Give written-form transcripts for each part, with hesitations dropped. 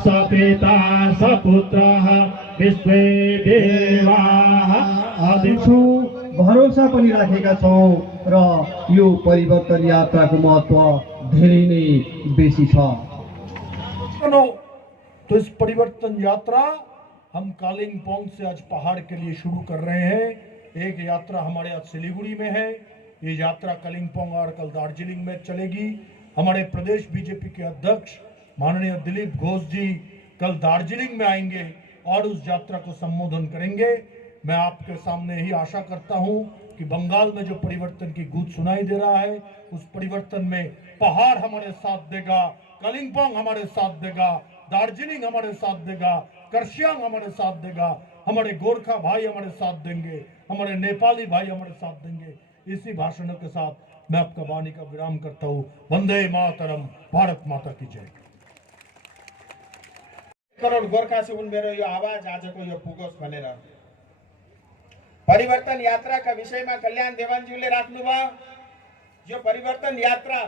सपिता सपुत्रः विश्वे देवाः आदिशु भरोसा पनि राखेका छौं र यो परिवर्तन यात्राको महत्व धेरै नै बेसी छ। तो इस परिवर्तन यात्रा हम कालिंपोंग से आज पहाड़ के लिए शुरू कर रहे हैं। एक यात्रा हमारे आज सिलीगुड़ी में है, ये यात्रा कालिंपोंग और कल दार्जिलिंग में चलेगी। हमारे प्रदेश बीजेपी के अध्यक्ष माननीय दिलीप घोष जी कल दार्जिलिंग में आएंगे और उस यात्रा को संबोधन करेंगे। मैं आपके सामने ही आशा करता हूं कि बंगाल में जो परिवर्तन की गूंज सुनाई दे रहा है, उस परिवर्तन में पहाड़ हमारे साथ देगा, कालिंपोंग हमारे साथ देगा, दार्जिलिंग हमारे साथ देगा, कर्सियांग हमारे साथ देगा, हमारे गोरखा भाई हमारे साथ देंगे, हमारे नेपाली भाई हमारे साथ देंगे। इसी भाषणों के साथ मैं आपका वाणी का विराम करता हूँ। वंदे मातरम, भारत माता की जय। करोड गोर्खा से उन मेरो यो आवाज आजको यो पुगोस् भनेर परिवर्तन यात्रा का विषय में कल्याण देवानज्यूले राख्नुभयो। यो परिवर्तन यात्रा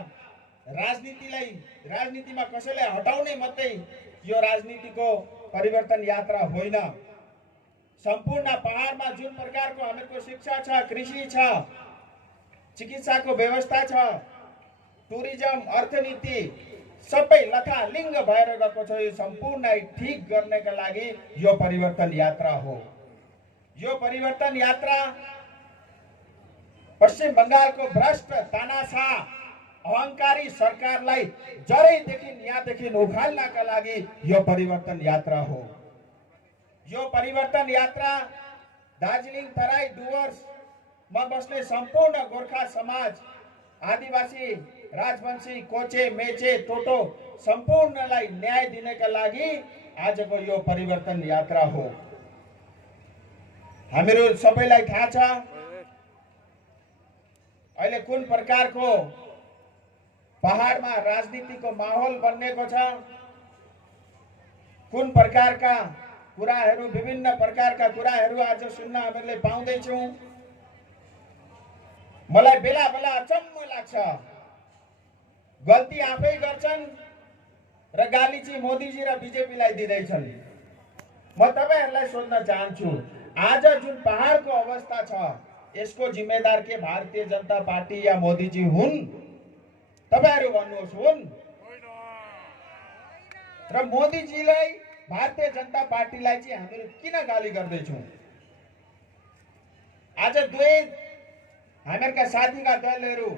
राजनीति में कसैले हटाउने मात्रै यो राजनीति को परिवर्तन यात्रा होइन। संपूर्ण पहाड़ में जुन प्रकार को हामीको शिक्षा छ, कृषि छ, चिकित्सा को व्यवस्था छ, टुरिज्म, अर्थनीति सबै लथालिङ्ग भएर गएको छ। यो सम्पूर्ण ठीक गर्नका लागि यो परिवर्तन यात्रा हो। यो परिवर्तन यात्रा पश्चिम बंगालको भ्रष्ट तानाशाह अहंकारी सरकारलाई जरैदेखि यहाँदेखि उखाल्नका लागि यो परिवर्तन यात्रा हो। यो परिवर्तन यात्रा दार्जिलिङ तराई डुवर्समा बस्ने सम्पूर्ण गोर्खा समाज, आदिवासी, राजवंशी, कोचे, मेचे, टोटो सम्पूर्णलाई न्याय दिनका लागि आजको यो परिवर्तन यात्रा हो। हामीहरू सबैलाई थाहा छ अहिले कुन प्रकारको पहाडमा राजनीतिको माहौल बन्नेको छ, कुन प्रकारका कुराहरू, विभिन्न प्रकारका कुराहरू आज सुन्न हामीले पाउँदैछौँ। मलाई बेला बेला अचम्म लाग्छ, गल्ती आफै गर्छन् र गाली चाहिँ मोदीजी र बीजेपीलाई दिँदैछन्। म तपाईहरुलाई सोध्न चाहन्छु, आज जुन पहाडको अवस्था छ यसको जिम्मेदार के भारतीय जनता पार्टी या मोदीजी हुन्? तपाईहरु भन्नुहोस्, हुन्? र मोदीजीलाई, भारतीय जनता पार्टीलाई चाहिँ हामीले किन गाली गर्दैछौँ? आज दुवै हामीहरुका साथीका दलहरू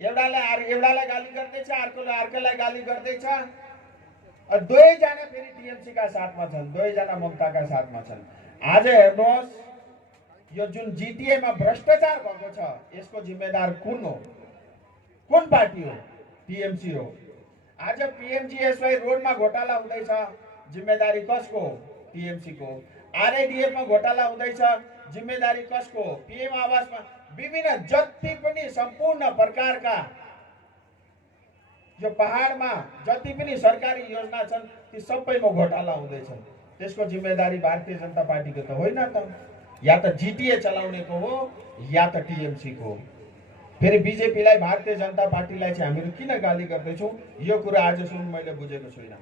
एउटालाई गाली गर्दैछ, अर्कोलाई गाली गर्दैछ। दुवैजना फेरि टीएमसी का साथमा छन्, दुवैजना ममताका साथमा छन्। आज हेर्नुहोस्, यो जुन जीटीए में भ्रष्टाचार भएको छ यसको जिम्मेदार कुन हो? कुन पार्टी हो? टीएमसी हो। आज पीएमजीएसवाई रोड में घोटाला हुँदैछ, जिम्मेदारी कसको? टीएमसी को। आरएडीएफ में घोटाला हुँदैछ, जिम्मेदारी कसको? पीएम आवास में विभिन्न जति पनि सम्पूर्ण प्रकारका जो पहाडमा जति पनि सरकारी योजना छन् ती सबैमा घोटाला हुँदैछन्। त्यसको जिम्मेदारी भारतीय जनता पार्टीको त होइन त, या त जीटीए चलाउनेको हो या त टीएमसी को। फेरि बीजेपीलाई, भारतीय जनता पार्टीलाई चाहिँ हामीहरू किन गाली गर्दैछौँ यो कुरा आजसम्म मैले बुझेको छुइनँ।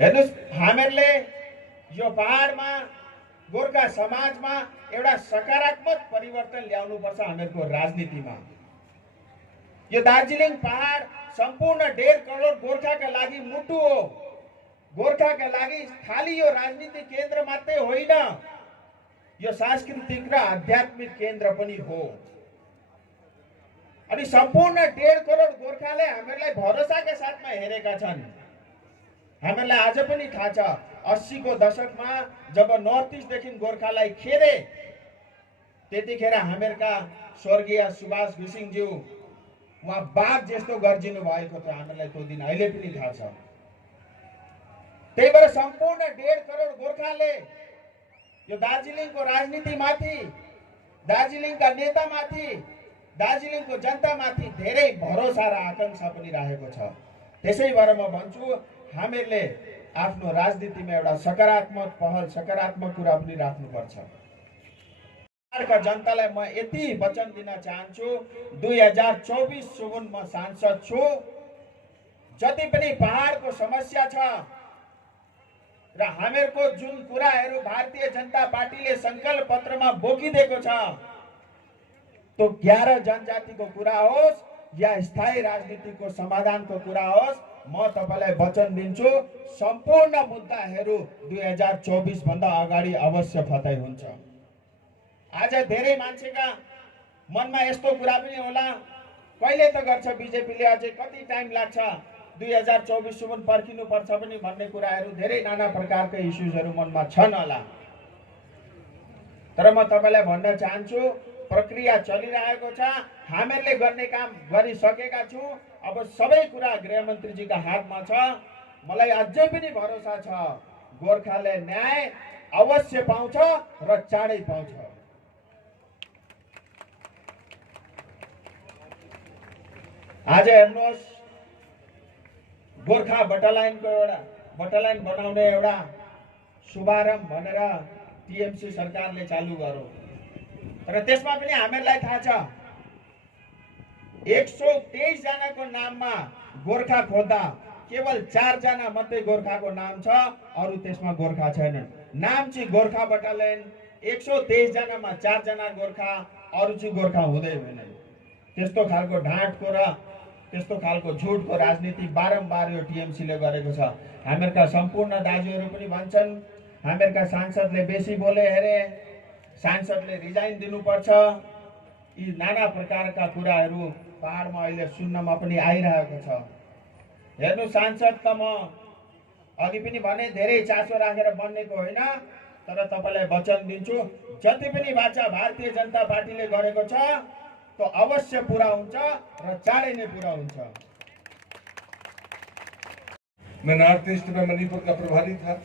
हेर्नुस्, हामीहरूले यो पहाडमा गोर्खा समाजमा एउटा सकारात्मक परिवर्तन ल्याउनुपर्छ हामीहरूको राजनीतिमा। यो दार्जिलिङ पहाड सम्पूर्ण 1.5 करोड गोर्खाका लागि मुटु हो। गोर्खाका लागि खाली यो राजनीतिक केन्द्र मात्रै होइन, यो सांस्कृतिक र आध्यात्मिक केन्द्र पनि हो। अनि सम्पूर्ण 1.5 करोड गोर्खाले हामीहरूलाई भरोसाका साथमा हेरेका छन्। हामीहरूलाई आज पनि थाहा छ 80 को दशकमा जब नर्थ इस्ट देखि गोर्खालाई खेरे त्यतिखेर हामीहरूका स्वर्गीय सुभाष घिसिङज्यू वहाँ बाघ जस्तो गर्जिनु भएको थियो। हामीलाई त्यो दिन अहिले पनि थाहा छ। त्यही भएर सम्पूर्ण 1.5 करोड गोर्खाले यो दार्जिलिङको राजनीतिमाथि, दार्जिलिङका नेतामाथि दार्जिलिङको जनतामाथि धेरै भरोसा र आकांक्षा पनि राखेको छ। त्यसै भएर म भन्छु हामीहरूले आफ्नो राजनीतिमा एउटा सकारात्मक पहल सकारात्मक कुरा पनि राख्नुपर्छ। पहाडका जनतालाई म यति वचन दिन चाहन्छु 2024 सुगुन म सांसद छु। जति पनि पहाडको समस्या छ र हामीहरूको जुन कुराहरू भारतीय जनता पार्टीले संकल्प पत्रमा बोकिदिएको छ त्यो 11 जनजातिको कुरा होस् या स्थायी राजनीतिको समाधानको कुरा होस्, म तपाईलाई वचन दिन्छु सम्पूर्ण मुद्दाहरू 2024 भन्दा अगाडि अवश्य फतै हुन्छ। आज धेरै मान्छेका मनमा यस्तो कुरा पनि होला कहिले त गर्छ बीजेपीले, अझै कति टाइम लाग्छ 2024 सुन पर्खिनु पर्छ पनि भन्ने कुराहरू धेरै नाना प्रकारका इस्युजहरू मनमा छन् होला। तर म तपाईलाई भन्न चाहन्छु प्रक्रिया चलिरहेको छ, हामीहरूले गर्ने काम गरिसकेका छौं। अब सबै कुरा गृहमन्त्रीजीका हातमा छ। मलाई अझै पनि भरोसा छ गोर्खाले न्याय अवश्य पाउँछ र चाँडै पाउँछ। आज हेर्नुहोस् गोर्खा बटालाइनको एउटा बटालाइन बनाउने एउटा शुभारम्भ भनेर टिएमसी सरकारले चालू गर्यो। तर त्यसमा पनि हामीहरूलाई थाहा छ 123 जनाको नाममा गोर्खा खोज्दा केवल 4 जना मात्रै गोर्खाको नाम छ, अरु त्यसमा गोर्खा छैनन्। नाम चाहिँ गोर्खा बटालियन 123 जनामा 4 जना गोर्खा, अरु चाहिँ गोर्खा हुँदै हुँदैन। त्यस्तो खालको ढाँटको र त्यस्तो खालको झुटको राजनीति बारम्बार यो टिएमसीले गरेको छ। हामीहरुका सम्पूर्ण दाजुहरू पनि भन्छन् हामीहरुका सांसदले बेसी बोले हेरे, सांसदले रिजाइन दिनुपर्छ। यी नाना प्रकारका कुराहरू पहाडमा अहिले सुन्नमा पनि आइरहेको छ। हेर्नु सांसद त म अघि पनि भने धेरै चासो राखेर बन्नेको होइन, तर तपाईलाई वचन दिन्छु जति पनि वाचा भारतीय जनता पार्टीले गरेको छ तो अवश्य पूरा हुन्छ र चाँडै नै पूरा हुन्छ। मैं नॉर्थ ईस्ट में मणिपुर का प्रभारी था,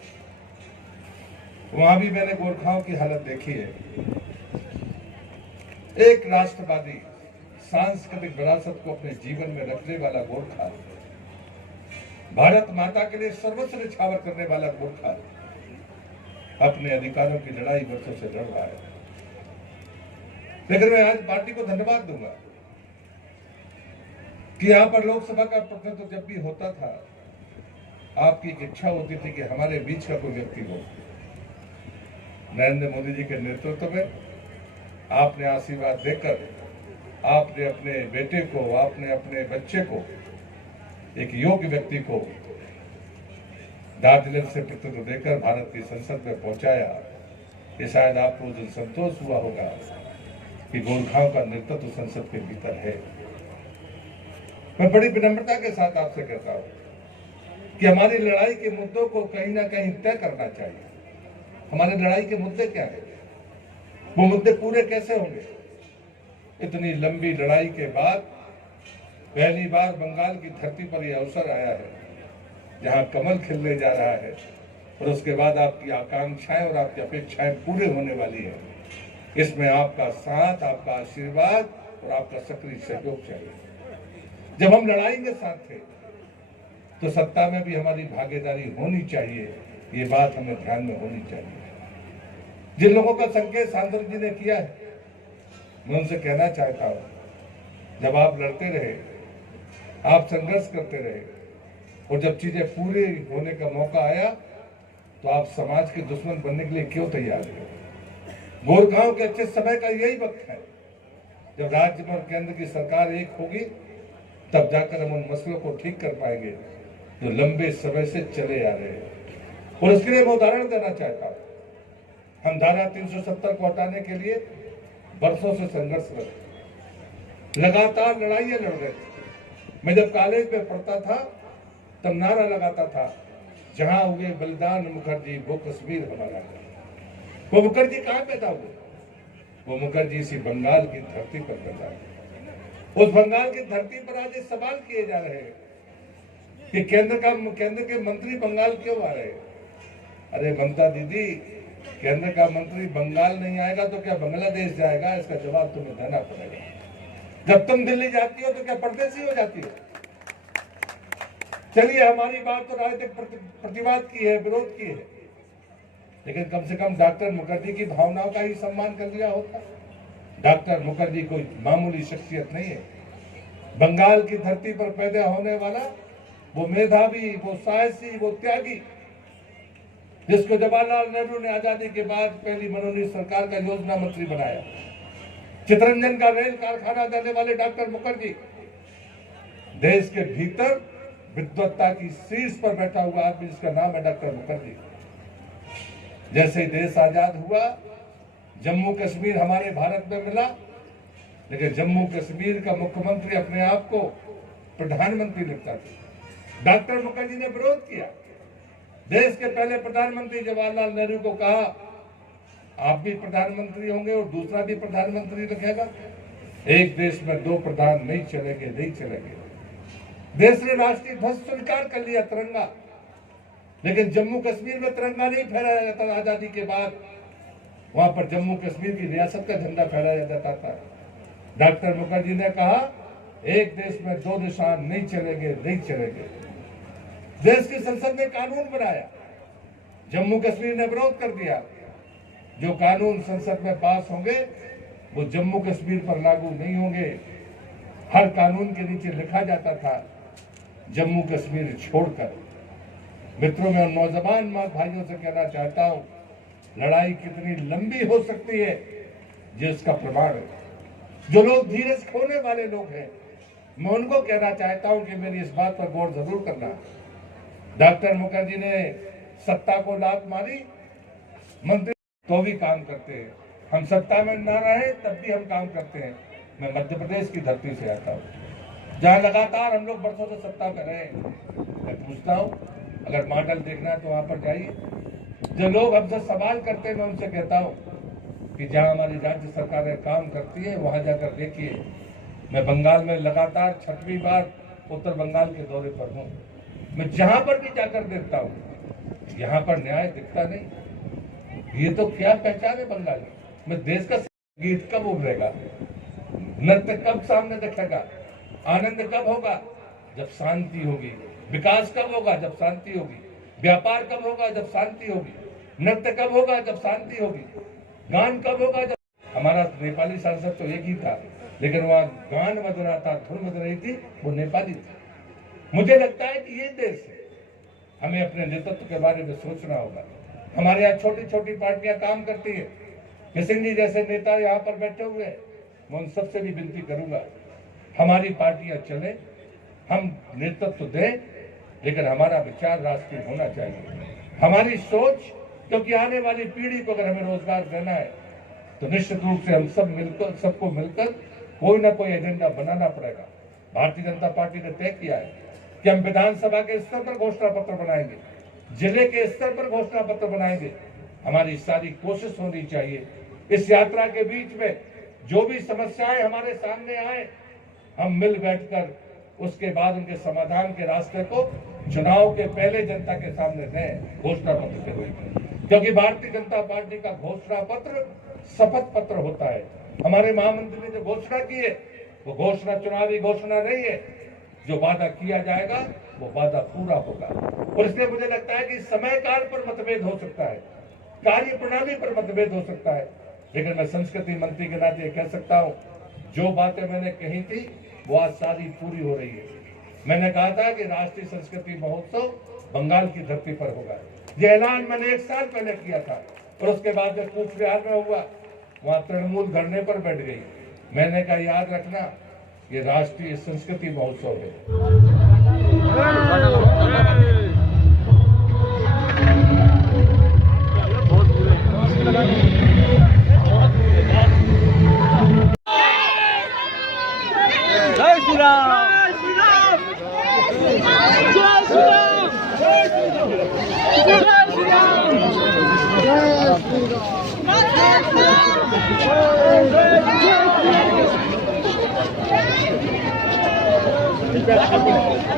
वहां भी मैंने गोरखाओं की हालत देखी है। एक राष्ट्रवादी सांस्कृतिक विरासत को अपने जीवन में रखने वाला गोरखा, भारत माता के लिए सर्वस्व न्यौछावर करने वाला गोरखा अपने अधिकारों की लड़ाई वर्षों से लड़ रहा है। लेकिन मैं आज पार्टी को धन्यवाद दूंगा कि यहां पर लोकसभा का प्रतिनिधित्व जब भी होता था आपकी एक इच्छा होती थी कि हमारे बीच का कोई व्यक्ति हो। नरेंद्र मोदी जी के नेतृत्व में आपने आशीर्वाद देकर आपने अपने बेटे को, आपने अपने बच्चे को, एक योग्य व्यक्ति को दार्जिलिंग से प्रतिनिधित्व देकर भारत की संसद में पहुंचाया। ये शायद आपको उस दिन संतोष हुआ होगा कि गोरखाओं का नेतृत्व संसद के भीतर है। मैं बड़ी विनम्रता के साथ आपसे कहता हूं कि हमारी लड़ाई के मुद्दों को कहीं ना कहीं तय करना चाहिए। हमारे लड़ाई के मुद्दे क्या है, वो मुद्दे पूरे कैसे होंगे। इतनी लंबी लड़ाई के बाद पहली बार बंगाल की धरती पर यह अवसर आया है जहां कमल खिलने जा रहा है और उसके बाद आपकी आकांक्षाएं और आपकी अपेक्षाएं पूरे होने वाली है। इसमें आपका साथ, आपका आशीर्वाद और आपका सक्रिय सहयोग चाहिए। जब हम लड़ाई के साथ थे तो सत्ता में भी हमारी भागीदारी होनी चाहिए, ये बात हमें ध्यान में होनी चाहिए। जिन लोगों का संकेत सांसद जी ने किया है मैं उनसे कहना चाहता हूं जब आप लड़ते रहे, आप संघर्ष करते रहे और जब चीजें पूरी होने का मौका आया तो आप समाज के दुश्मन बनने के लिए क्यों तैयार थे। गोरखाओं के अच्छे समय का यही वक्त है जब राज्य और केंद्र की सरकार एक होगी, तब जाकर हम उन मसलों को ठीक कर पाएंगे जो लंबे समय से चले आ रहे हैं। और उसके लिए मैं उदाहरण देना चाहता हूं। हम धारा 370 को हटाने के लिए वर्षों से संघर्ष कर लगातार लड़ाइयां लड़ रहे थे। मैं जब कॉलेज में पढ़ता था तब नारा लगाता था जहां हुए बलिदान मुखर्जी वो कश्मीर हमारा है। वो मुखर्जी कहां पैदा हुए, वो मुखर्जी इसी बंगाल की धरती पर पैदा हुए। उस बंगाल की धरती पर आज सवाल किए जा रहे हैं कि केंद्र के मंत्री बंगाल क्यों आ रहे हैं। अरे ममता दीदी, केंद्र का मंत्री बंगाल नहीं आएगा तो क्या बांग्लादेश जाएगा, इसका जवाब तुम्हें देना पड़ेगा। जब तुम दिल्ली जाती हो तो क्या परदेसी हो जाती हो? चलिए, हमारी बात तो राजनीतिक प्रतिवाद की है, विरोध की है, लेकिन कम से कम डॉक्टर मुखर्जी की भावनाओं का ही सम्मान कर लिया होता। डॉक्टर मुखर्जी कोई मामूली शख्सियत नहीं है। बंगाल की धरती पर पैदा होने वाला वो मेधावी, वो साहसी, वो त्यागी, जिसको जवाहरलाल नेहरू ने आजादी के बाद पहली मनोनीत सरकार का योजना मंत्री बनाया। चितरंजन का रेल कारखाना देने वाले डॉक्टर मुखर्जी, देश के भीतर विद्वत्ता की शीर्ष पर बैठा हुआ आदमी जिसका नाम है डॉक्टर मुखर्जी। जैसे ही देश आजाद हुआ, जम्मू कश्मीर हमारे भारत में मिला, लेकिन जम्मू कश्मीर का मुख्यमंत्री अपने आप को प्रधानमंत्री लिखता था। डॉक्टर मुखर्जी ने विरोध किया। देश के पहले प्रधानमंत्री जवाहरलाल नेहरू को कहा, आप भी प्रधानमंत्री होंगे और दूसरा भी प्रधानमंत्री रखेगा। एक देश में दो प्रधान नहीं चलेंगे, नहीं चलेंगे। देश ने राष्ट्रीय ध्वज स्वीकार कर लिया, तिरंगा, लेकिन जम्मू कश्मीर में तिरंगा नहीं फहराया जाता। आजादी के बाद वहां पर जम्मू कश्मीर की रियासत का झंडा फहराया जाता था। डॉक्टर मुखर्जी ने कहा, एक देश में दो निशान नहीं चलेंगे, नहीं चलेंगे। देश की संसद ने कानून बनाया, जम्मू कश्मीर ने विरोध कर दिया। जो कानून संसद में पास होंगे वो जम्मू कश्मीर पर लागू नहीं होंगे। हर कानून के नीचे लिखा जाता था जम्मू कश्मीर छोड़कर। मित्रों, मैं नौजवान भाइयों से कहना चाहता हूं, लड़ाई कितनी लंबी हो सकती है जिसका प्रमाण है। जो लोग धीरज खोने वाले लोग हैं, मैं उनको कहना चाहता हूं कि मेरी इस बात पर गौर जरूर करना। डॉक्टर मुखर्जी ने सत्ता को लात मारी, मंत्री तो भी काम करते हैं। हम सत्ता में ना रहे तब भी हम काम करते हैं। मैं मध्य प्रदेश की धरती से आता हूँ, जहाँ लगातार हम लोग बरसों से सत्ता में रहे। मैं पूछता हूँ, अगर मॉडल देखना है तो वहां पर जाइए। जो लोग हमसे सवाल करते हैं, मैं उनसे कहता हूँ कि जहाँ हमारी राज्य सरकारें काम करती है वहां जाकर देखिए। मैं बंगाल में लगातार 6वीं बार उत्तर बंगाल के दौरे पर हूँ। मैं जहां पर भी जाकर देखता हूँ, यहाँ पर न्याय दिखता नहीं। ये तो क्या पहचान है बंगाल में। देश का गीत कब उभरेगा, नृत्य कब सामने दिखेगा, आनंद कब होगा जब शांति होगी, विकास कब होगा जब शांति होगी, व्यापार कब होगा जब शांति होगी, नृत्य कब होगा जब शांति होगी, गान कब होगा जब। हमारा नेपाली सांसद तो एक ही था, लेकिन वहाँ गान बज रहा था, धुन बज रही थी, वो नेपाली थी। मुझे लगता है कि ये देश है, हमें अपने नेतृत्व के बारे में सोचना होगा। हमारे यहाँ छोटी छोटी पार्टियां काम करती है। किशन जी जैसे नेता यहाँ पर बैठे हुए हैं, मैं उन सबसे भी विनती करूंगा, हमारी पार्टियां चले, हम नेतृत्व दें, लेकिन हमारा विचार राष्ट्रीय होना चाहिए। हमारी सोच, क्योंकि आने वाली पीढ़ी को अगर हमें रोजगार देना है तो निश्चित रूप से हम सबको मिलकर कोई ना कोई एजेंडा बनाना पड़ेगा। भारतीय जनता पार्टी ने तय किया है कि हम विधानसभा के स्तर पर घोषणा पत्र बनाएंगे, जिले के स्तर पर घोषणा पत्र बनाएंगे। हमारी सारी कोशिश होनी चाहिए इस यात्रा के बीच में जो भी समस्याएं हमारे सामने आए, हम मिल बैठकर उसके बाद उनके समाधान के रास्ते को चुनाव के पहले जनता के सामने दें, घोषणा पत्र के रूप में। क्योंकि भारतीय जनता पार्टी का घोषणा पत्र शपथ पत्र होता है। हमारे महामंत्री ने जो घोषणा की है वो घोषणा चुनावी घोषणा नहीं है। जो वादा किया जाएगा वो वादा पूरा होगा। और इसलिए मुझे लगता है कि समय काल पर मतभेद हो सकता है, कार्य प्रणाली पर मतभेद हो सकता है, लेकिन मैं संस्कृति मंत्री के नाते कह सकता हूँ, जो बातें मैंने कही थी वो आज सारी पूरी हो रही है। मैंने कहा था कि राष्ट्रीय संस्कृति महोत्सव बंगाल की धरती पर होगा। यह ऐलान मैंने 1 साल पहले किया था, और उसके बाद जब कूच बिहार में हुआ, वहां तृणमूल धरने पर बैठ गई। मैंने कहा, याद रखना, ये राष्ट्रीय संस्कृति महोत्सव है। जय श्री राम, जय श्री राम, जय श्री राम, जय श्री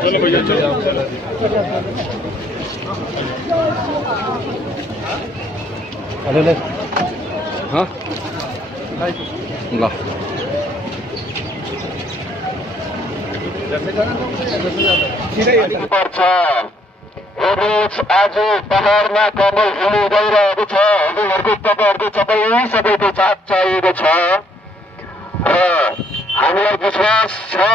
चलो भैया, चलो अरे हाँ ला हेर्नुहोस् आज पहाडमा कमल फुल गइरहेको छ। हजुरहरूको तपाईँहरूको सबैको साथ चाहिएको छ र हामीलाई विश्वास छ।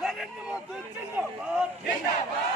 नरेंद्र मोदी जिंदाबाद।